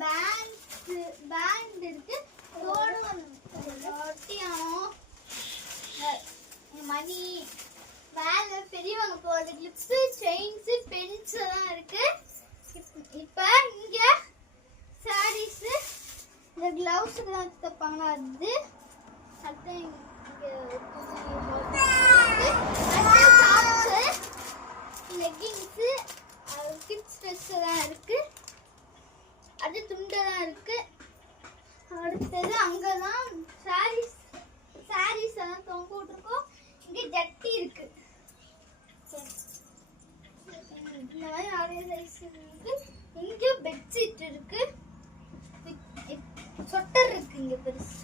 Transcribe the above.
Pant இருக்கு. ஒட்டியானம், மணி, மேல பெரியவங்க போடுற கிளிப்ஸ், செயின்ஸ், பென்ஸ் எல்லாம் இருக்கு. இப்ப இங்க சாரீஸ், இந்த கிளவுஸ் தான் தப்பாங்க அது. அடுத்து லெகிங்ஸ், கிட்ஸ் ட்ரெஸ் எல்லாம் இருக்கு. அது துண்டெல்லாம் இருக்கு. அடுத்தது அங்கெல்லாம் சாரீஸ் எல்லாம் தொங்க விட்டுருக்கோம். இங்க ஜட்டி இருக்கு. இந்த மாதிரி நிறைய சைஸ் இருக்கு. இங்க பெட்ஷீட் இருக்கு. சொட்டர் இருக்கு இங்க பெருசு.